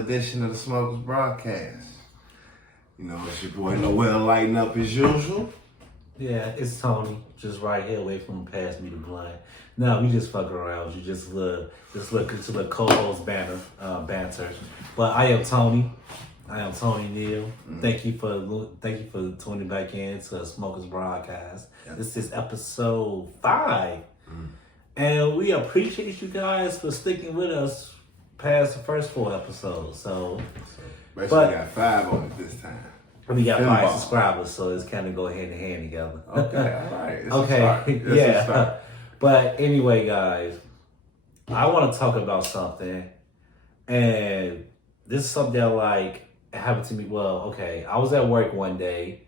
edition of the Smokers Broadcast. You know, it's your boy Noel lighting up as usual. Yeah, it's Tony, just right here, away from pass me the blunt. No, we just fucking around. You just look into the co-host banter. But I am Tony. Neal. Thank you for tuning back in to Smokers Broadcast. Yep. This is episode 5. And we appreciate you guys for sticking with us past the first 4 episodes. So we got 5 on it this time. We got 5 subscribers, so it's kind of go hand in hand together. Okay, all right. Okay, yeah. But anyway, guys, I want to talk about something, and this is something that happened to me. Well, okay, I was at work one day,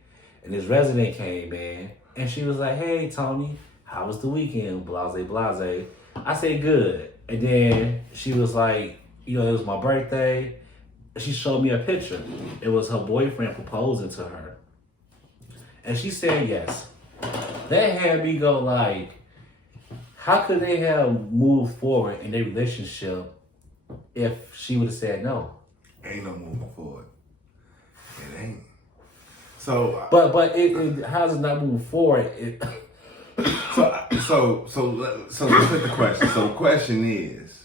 and this resident came in, and she was like, "Hey, Tony, how was the weekend? Blase, blase." I said, "Good." And then she was like, "You know, it was my birthday." She showed me a picture. It was her boyfriend proposing to her, and she said yes. That had me go like, how could they have moved forward in their relationship if she would have said no? Ain't no moving forward. It ain't. So, but how's it not moving forward? So let's hit the question. So the question is,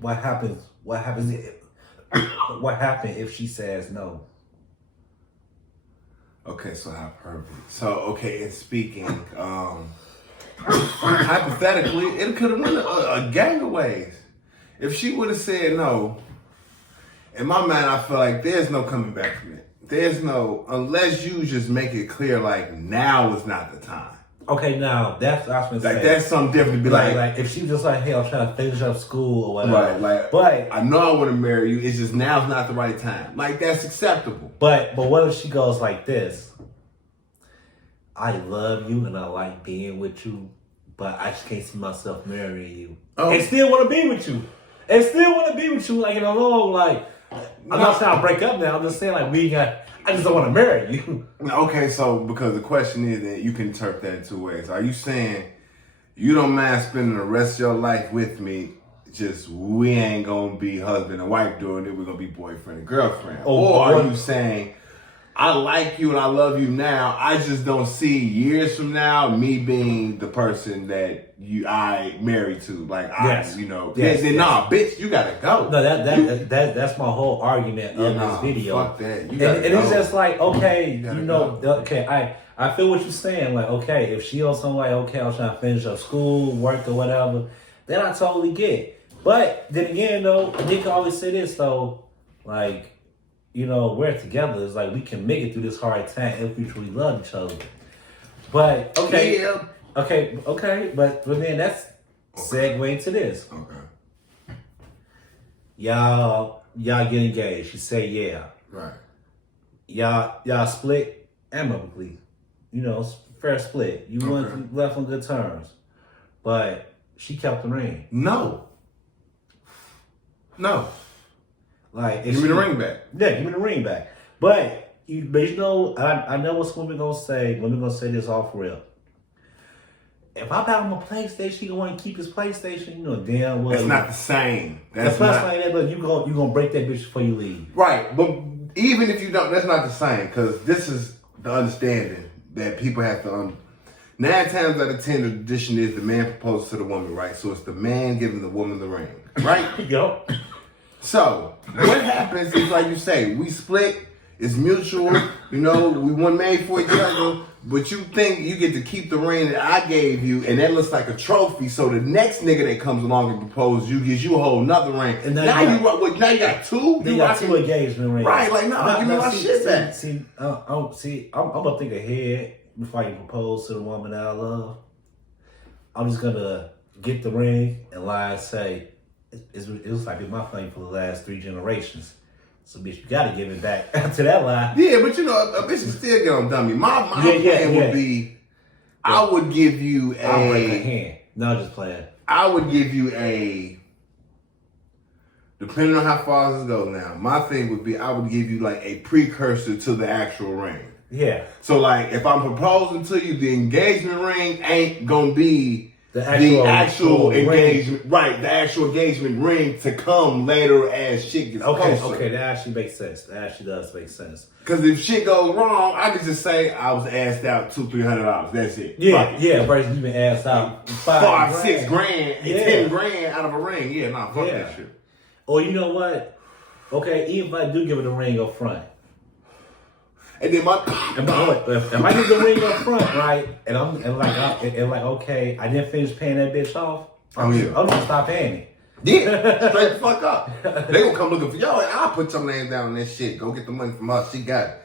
what happens if she says no? Okay, so hyperbole. So, okay, in speaking, hypothetically, it could have went a gang of ways. If she would have said no, in my mind, I feel like there's no coming back from it. There's no, unless you just make it clear, like, now is not the time. Okay, now, that's what I was going to say. Like, that's something different to be like, if she was just like, hey, I'm trying to finish up school or whatever. Right, but I know I want to marry you, it's just now's not the right time. Like, that's acceptable. But what if she goes like this? I love you and I like being with you, but I just can't see myself marrying you. Oh. And still want to be with you. Like, in a long, like, I'm not trying to break up now. I'm just saying, like, I just don't want to marry you. Okay, so because the question is that you can interpret that in 2 ways. Are you saying you don't mind spending the rest of your life with me, just we ain't going to be husband and wife doing it, we're going to be boyfriend and girlfriend? Or are you saying, I like you and I love you now, I just don't see years from now me being the person that I married to? Like, yes. Nah, bitch, you gotta go. No, that's my whole argument of this video. Fuck that. And it's just like, okay, I feel what you're saying. Like, okay, if she on something like, okay, I'm trying to finish up school, work or whatever, then I totally get it. But then again, though, Nick always say this, though, like, you know, we're together. It's like we can make it through this hard time if we truly love each other. But okay, yeah. okay, but then that's segue to this. Okay. Y'all get engaged. You say yeah. Right. Y'all split amicably. You know, fair split. You went left on good terms, but she kept the ring. No. Like, give me the ring back. Yeah, give me the ring back. But you know, I know what women gonna say. Women gonna say this off real. If I buy him a PlayStation, he gonna want to keep his PlayStation. You know damn well. It's not the same. That's not like that. But you gonna break that bitch before you leave. Right, but even if you don't, that's not the same. Because this is the understanding that people have to. 9 times out of 10, the tradition is the man proposes to the woman, right? So it's the man giving the woman the ring, right? Yup. So, what happens is, like you say, we split, it's mutual, you know, we weren't made for each other, but you think you get to keep the ring that I gave you, and that looks like a trophy, so the next nigga that comes along and proposes, gives you a whole nother ring. And now you got 2? You got 2 engagement rings. Right, like, no, give me my shit back. I'm gonna think ahead before you propose to the woman that I love. I'm just gonna get the ring and lie and say, it was like it's my thing for the last 3 generations. So, bitch, you gotta give it back to that lie. Yeah, but you know, a bitch is still gonna dummy. My plan would be, I would give you I'll break her hand. No, just playing. I would give you depending on how far this goes now, my thing would be, I would give you like a precursor to the actual ring. Yeah. So, like, if I'm proposing to you, the engagement ring ain't gonna be the actual ring. engagement, right? The actual engagement ring to come later as shit gets closer. Okay, that actually makes sense. That actually does make sense. Because if shit goes wrong, I can just say I was asked out $200-300. That's it. Yeah. Versus you been asked out $5, $6 grand, yeah. $10 grand out of a ring. Yeah, fuck that shit. Or you know what? Okay, even if I do give it a ring up front. And then if I give the ring up front, right, and I'm like, okay, I didn't finish paying that bitch off. I'm gonna stop paying it. Yeah, straight the fuck up. They gonna come looking for y'all. I'll put your name down on this shit. Go get the money from her. She got it.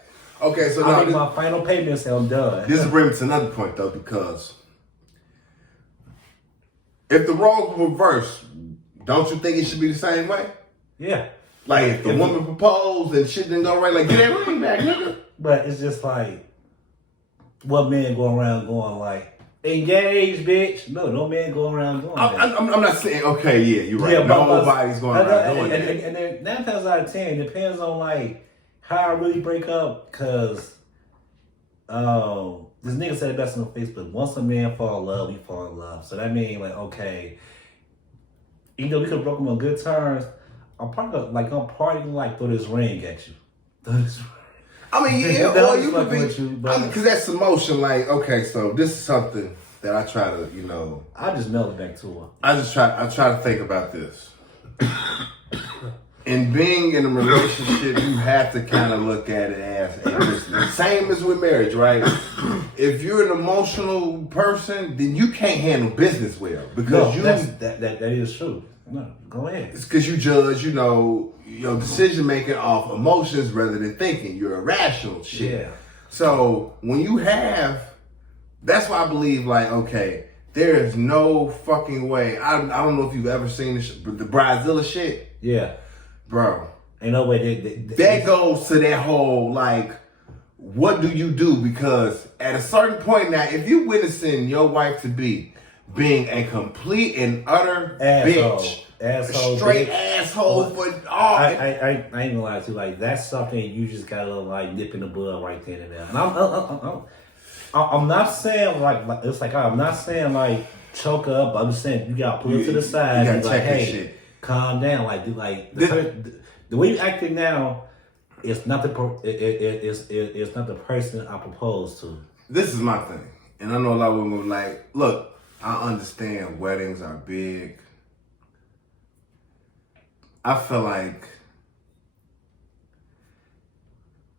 Okay, so I'll make my final payment and say I'm done. This brings me to another point though, because if the roles were reversed, don't you think it should be the same way? Yeah. Like if the woman proposed and shit didn't go right, like get that ring back, nigga. But it's just like, what men go around going like, engaged, bitch? No man go around going that. I'm not saying, okay, yeah, you're right. Nobody's going around doing that. And then 9 times out of 10, it depends on like how I really break up, because this nigga said it best on Facebook. Once a man fall in love, we fall in love. So that means like, okay, even though we could have broken on good terms, I'm probably like throw this ring at you. I mean, yeah, or you could be, because that's emotion. Like, okay, so this is something that I try to, I just meld it back to her. I try to think about this. In being in a relationship, you have to kind of look at it as a business. Same as with marriage, right? If you're an emotional person, then you can't handle business well, because that is true. No, go ahead. It's because you judge, your decision making off emotions rather than thinking. You're irrational shit. Yeah. So when you that's why I believe, like, okay, there is no fucking way. I don't know if you've ever seen the Bridezilla shit. Yeah. Bro. Ain't no way that goes to that whole, like, what do you do? Because at a certain point now, if you're witnessing your wife to be being a complete and utter bitch, straight bitch. Asshole for all. I ain't gonna lie to you. Like, that's something you just gotta like nip in the bud right then and there. And I'm not saying like it's like I'm not saying like choke her up. I'm just saying you gotta pull her to the side and be like, hey, calm down. Like the way you acting now, it's not it's not the person I proposed to. This is my thing, and I know a lot of women are like, look. I understand weddings are big. I feel like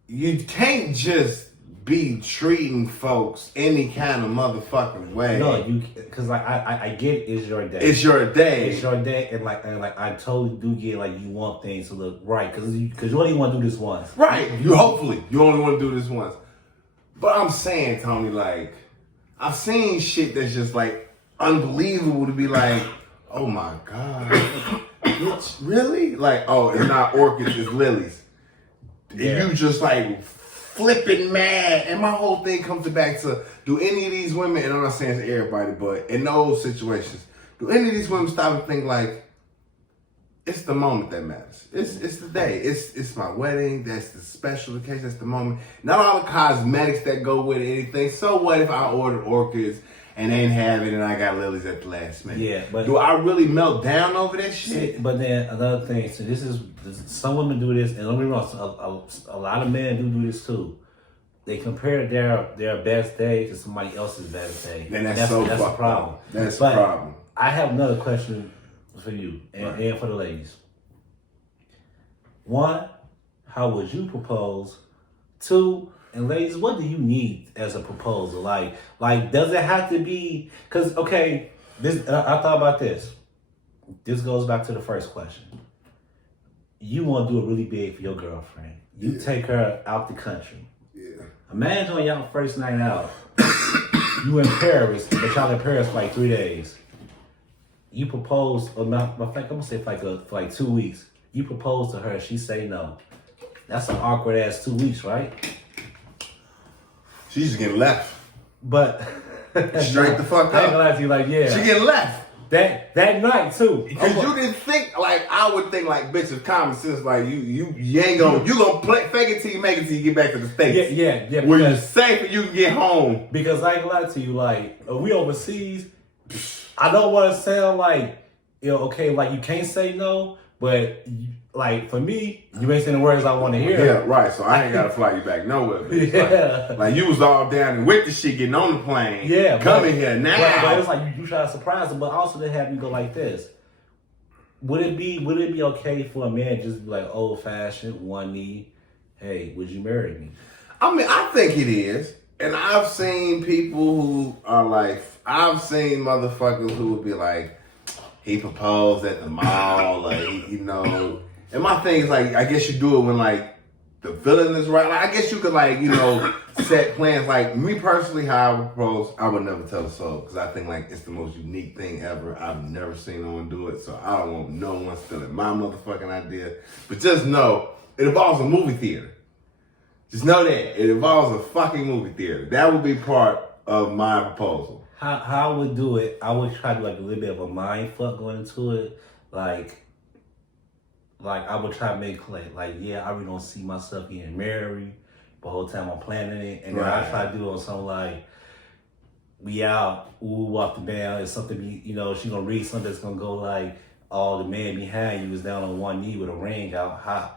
you can't just be treating folks any kind of motherfucking way. No, because like I get it's your day. It's your day. It's your day, and like I totally do get like you want things to look right, because you only want to do this once. Right. You only want to do this once. But I'm saying, Tony, like, I've seen shit that's just like unbelievable to be like, oh my God, bitch, really? Like, oh, it's not orchids, it's lilies. Yeah. You just like flipping mad. And my whole thing comes back to, do any of these women, and I'm not saying it's everybody, but in those situations, do any of these women stop and think like, it's the moment that matters. It's the day. It's my wedding. That's the special occasion. That's the moment. Not all the cosmetics that go with it, anything. So what if I ordered orchids and they didn't have it and I got lilies at the last minute? Yeah, but do I really melt down over that shit? But then another thing, so some women do this, and don't get me wrong, a lot of men do this too. They compare their best day to somebody else's best day. And that's a problem. That's a problem. I have another question for you and for the ladies. One, how would you propose? Two, and ladies, what do you need as a proposal? Like does it have to be? Because okay, I thought about this. This goes back to the first question. You want to do it really big for your girlfriend. You take her out the country. Yeah. Imagine on y'all first night out. You in Paris, but y'all in Paris for like 3 days. You propose, or not, I'm gonna say for like 2 weeks. You propose to her, she say no. That's an awkward ass 2 weeks, right? She's just getting left. But straight the fuck up. I ain't gonna lie to you, like, yeah. She getting left. That night too. Because you didn't think, like, I would think, like, bitch, of common sense, like, you ain't gonna, you gonna fake it till you make it till you get back to the States. Yeah. Where you're safe and you can get home. Because I ain't gonna lie to you, like, we overseas, I don't want to sound like, okay, like you can't say no, but like for me, you ain't saying the words I want to hear. Yeah, right. So I ain't gotta fly you back nowhere. Bitch. Yeah. Like you was all down and with the shit getting on the plane. Yeah. Coming here now. But it's like you try to surprise them, but also they have you go like this. Would it be okay for a man just be like old fashioned, one knee? Hey, would you marry me? I mean, I think it is. And I've seen people who are like, I've seen motherfuckers who would be like, he proposed at the mall, like, you know. And my thing is like, I guess you do it when like the feeling is right. Like, I guess you could like, you know, set plans. Like me personally, how I would propose, I would never tell a soul because I think like it's the most unique thing ever. I've never seen no one do it, so I don't want no one stealing my motherfucking idea. But just know, it involves a movie theater. Just know that. It involves a fucking movie theater. That would be part of my proposal. How I would do it, I would try to do like a little bit of a mind fuck going into it. Like I would try to make like yeah, I really don't see myself getting married the whole time I'm planning it. And then I try to do it on something like, we out, ooh, off the band, it's something, you know, she gonna read something that's gonna go like, oh, the man behind you is down on one knee with a ring out. How,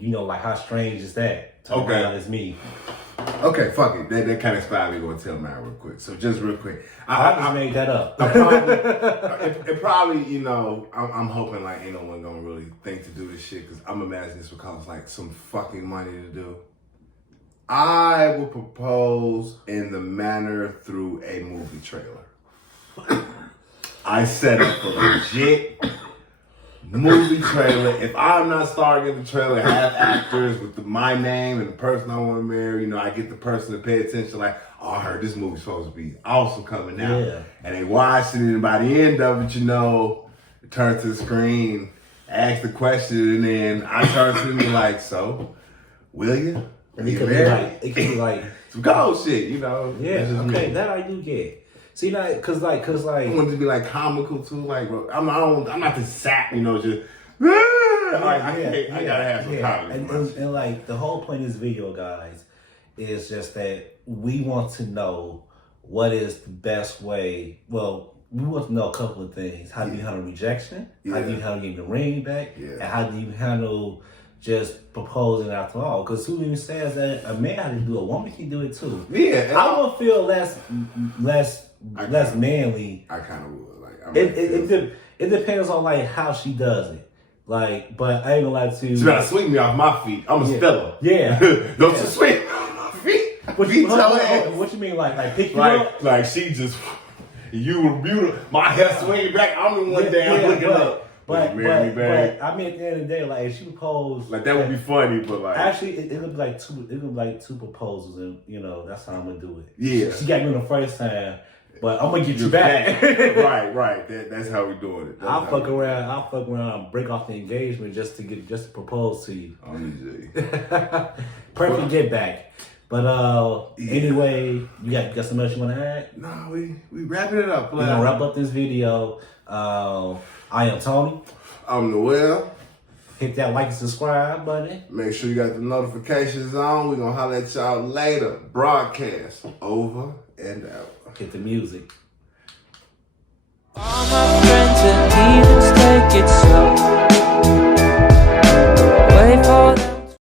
you know, like how strange is that? Okay. It's me. Okay, fuck it. That kind of inspired me to tell mine real quick. So just real quick. I just made that up. It probably, you know, I'm hoping like ain't no one gonna really think to do this shit because I'm imagining this would cost like some fucking money to do. I will propose in the manner through a movie trailer. I set up a legit movie trailer. If I'm not starring in the trailer, have actors with my name and the person I want to marry, you know, I get the person to pay attention like, oh, I heard this movie's supposed to be awesome coming out. Yeah. And they watch it and by the end of it, you know, turn to the screen, ask the question, and then I turn to me like, so, will you? And it could be like some cold shit, you know. Yeah, okay, that I do get. See, like, cause like, I want it to be like comical too. Like, I'm not the sap, you know, just. I gotta have some comedy. And like the whole point of this video, guys, is just that we want to know what is the best way. Well, we want to know a couple of things. How do you handle rejection? How do you handle getting the ring back? And how do you handle just proposing after all? Because who even says that a man had to do it, a woman can do it too. Yeah, I would feel less manly. I kind of would. Like, it depends on like how she does it. Like, but I ain't gonna lie to you. She gotta sweep me off my feet. I'm a fella. Yeah. Don't you sweep me off my feet? What you mean, like pick you up? Like she just, you were beautiful. My hair swinging back. I'm the one down looking up. But I mean, at the end of the day, like if she proposed, like that would be funny, but like actually, it would be like two. It would be like two proposals, and you know that's how I'm gonna do it. Yeah, she got me the first time, but I'm gonna get you back. right. That's how we doing it. I'll fuck around, and break off the engagement just to propose to you. Perfect get back. But anyway, you got something else you want to add? No, we wrapping it up. We're gonna wrap up this video. I am Tony. I'm Noel. Hit that like and subscribe button. Make sure you got the notifications on. We're gonna holler at y'all later. Broadcast over and out. Hit the music. All my friends and heathens take it slow.